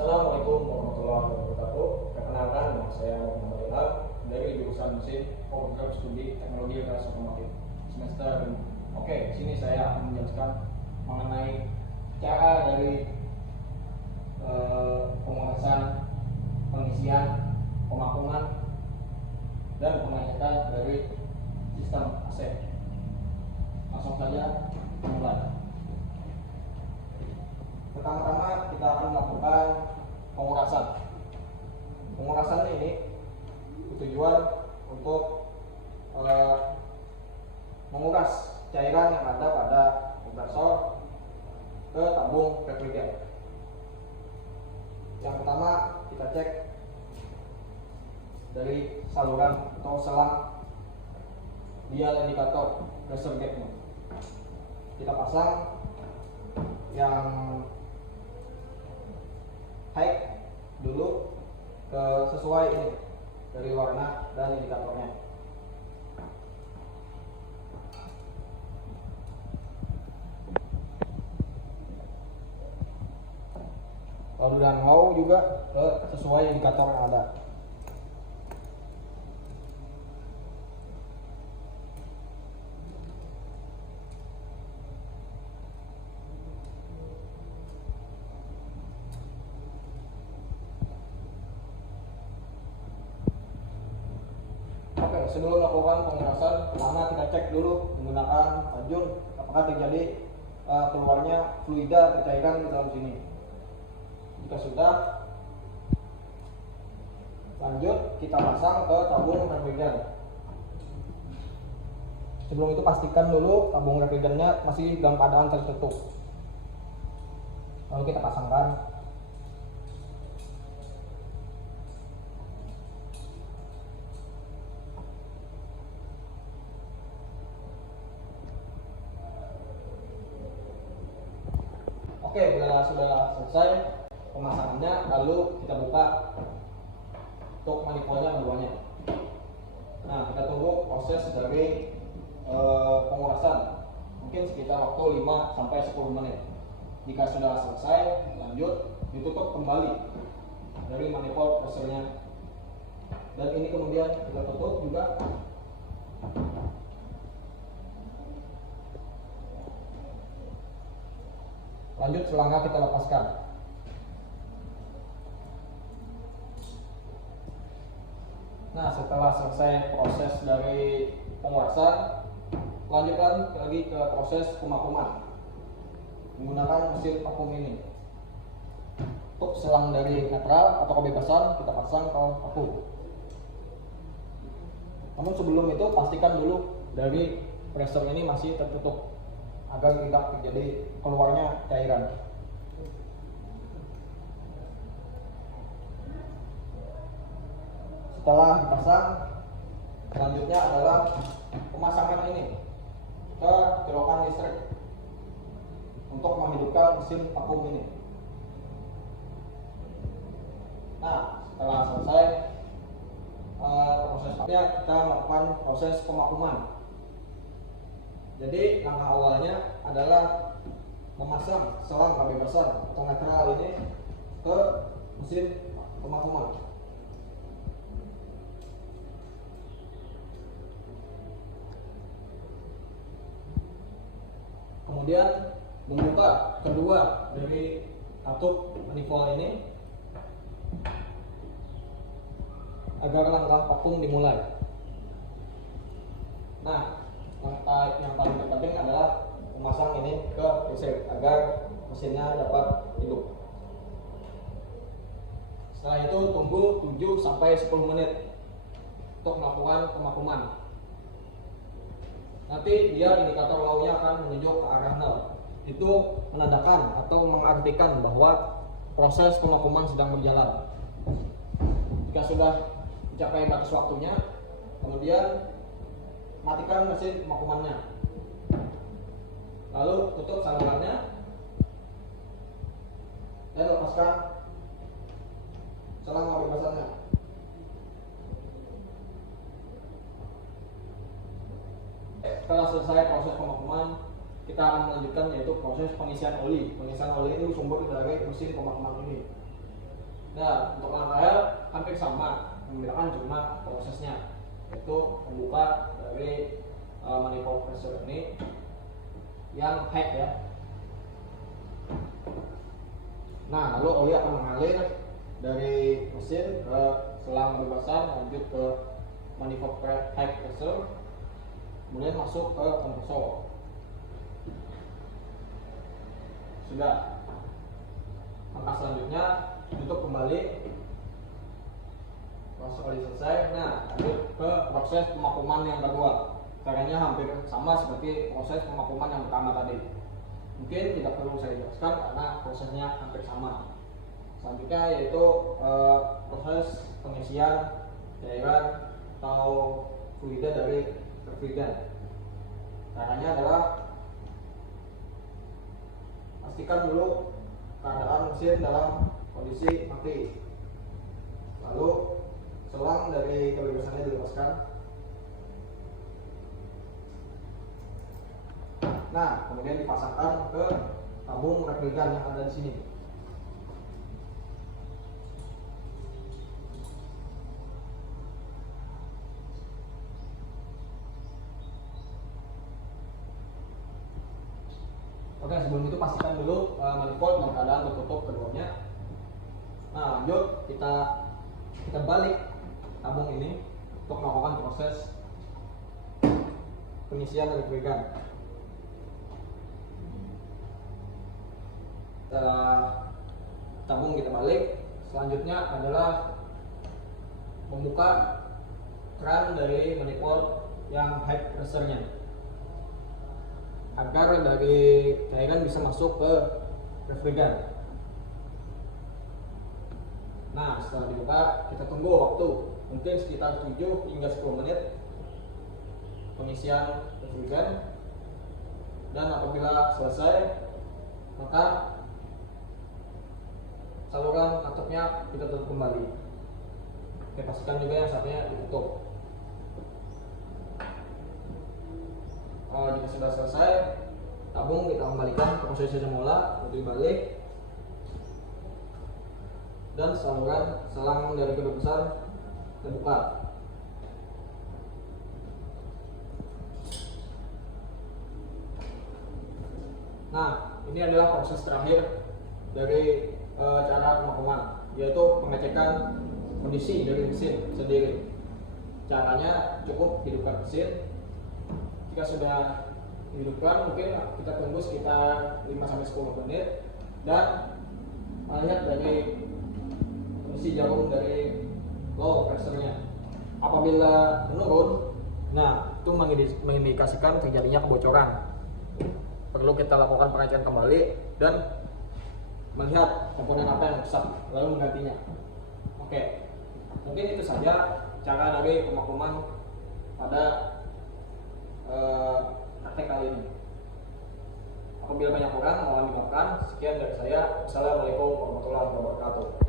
Assalamualaikum warahmatullahi wabarakatuh. Perkenalkan, nama saya Muhammad Ilham dari jurusan mesin program studi teknologi gas otomotif semester 5. Oke, di sini saya akan menjelaskan mengenai cara dari pemrosesan, pengisian, pemakungan, dan pengecekan dari sistem AC. Langsung saja mulai. Pertama-tama kita akan melakukan pengurasan. Pengurasan ini bertujuan untuk menguras cairan yang ada pada kompresor ke tabung refrigeran. Yang pertama kita cek dari saluran atau selang dial indikator pressure gauge-nya. Kita pasang yang high dulu sesuai ini dari warna dan indikatornya. Lalu dan low juga sesuai indikator yang ada. Oke, sebelum melakukan pengurasan, pertama kita cek dulu menggunakan tajun apakah terjadi keluarnya fluida atau cairan di dalam sini. Jika sudah, lanjut kita pasang ke tabung refrigeran. Sebelum itu pastikan dulu tabung refrigerannya masih dalam keadaan tertutup. Lalu kita pasangkan. Oke, bila sudah selesai pemasangannya, lalu kita buka untuk manifoldnya keduanya. Nah, kita tunggu proses dari pengurasan, mungkin sekitar waktu 5-10 menit. Jika sudah selesai, lanjut ditutup kembali dari manifold pressernya, dan ini kemudian kita tutup juga. Lanjut selangnya kita lepaskan. Nah, setelah selesai proses dari pengurasan, lanjutkan lagi ke proses pemakuman menggunakan mesin vakum ini. Untuk selang dari netral atau kebebasan kita pasang ke vakum. Namun sebelum itu pastikan dulu dari pressure ini masih tertutup agar tidak terjadi keluarnya cairan. Setelah dipasang, selanjutnya adalah pemasangan ini ke colokan listrik untuk menghidupkan mesin vakum ini. Nah, setelah selesai prosesnya, kita melakukan proses pemakuman. Jadi langkah awalnya adalah memasang selang kebebasan atau netral ini ke mesin pemakuman. Kemudian membuka kedua dari katup manifold ini agar langkah vakum dimulai. Nah, langkah yang paling terpenting adalah memasang ini ke reset agar mesinnya dapat hidup. Setelah itu tunggu 7-10 menit untuk melakukan pemakuman. Nanti dia indikator low-nya akan menunjuk ke arah 0. Itu menandakan atau mengartikan bahwa proses pemakuman sedang berjalan. Jika sudah mencapai batas waktunya, kemudian matikan mesin pemakumannya, lalu tutup salurannya dan lepaskan selang kebebasannya. Setelah selesai proses pemakuman, kita akan melanjutkan yaitu proses pengisian oli. Pengisian oli ini sumber dari mesin pemakuman ini. Nah, untuk langkah L hampir sama, membedakan cuma prosesnya, yaitu membuka dari manifold pressure ini yang hack ya. Nah, lalu oli akan mengalir dari mesin ke selang kebebasan, lanjut ke manifold high pressure, kemudian masuk ke kompresor. Sudah. Langkah selanjutnya tutup kembali. Proses oli selesai. Nah, lanjut ke proses pemakuman yang kedua. Caranya hampir sama seperti proses pemakuman yang pertama tadi. Mungkin tidak perlu saya jelaskan karena prosesnya hampir sama. Selanjutnya yaitu proses pengisian cairan atau fluida dari refrigeran. Caranya adalah pastikan dulu keadaan mesin dalam kondisi mati. Lalu selang dari kebebasannya dilepaskan. Nah, kemudian dipasangkan ke tabung refrigeran yang ada di sini. Oke, sebelum itu pastikan dulu manifold dalam keadaan tertutup keduanya. Nah, lanjut kita balik tabung ini untuk melakukan proses pengisian refrigeran. Tabung kita balik. Selanjutnya adalah membuka keran dari manifold yang high pressure-nya agar dari cairan bisa masuk ke refrigeran. Nah, setelah dibuka kita tunggu waktu mungkin sekitar 7 hingga 10 menit pengisian refrigeran, dan apabila selesai maka saluran atapnya kita tutup kembali. Kita pastikan juga yang satunya ditutup. Jika sudah selesai, tabung kita kembalikan ke posisi semula, lalu balik, dan saluran selang dari kedua besar terbuka. Nah, ini adalah proses terakhir dari cara pemakuman, yaitu pengecekan kondisi dari mesin sendiri. Caranya cukup hidupkan mesin. Jika sudah dihidupkan, mungkin kita tunggu sekitar 5-10 menit dan melihat dari kondisi jarum dari low pressure-nya. Apabila menurun, nah itu mengindikasikan terjadinya kebocoran. Perlu kita lakukan pengecekan kembali dan melihat komponen apa yang rusak, lalu menggantinya. Oke, mungkin itu saja cara dari pemakuman pada praktek kali ini. Apabila banyak kurang, mohon dimaafkan. Sekian dari saya. Assalamualaikum warahmatullahi wabarakatuh.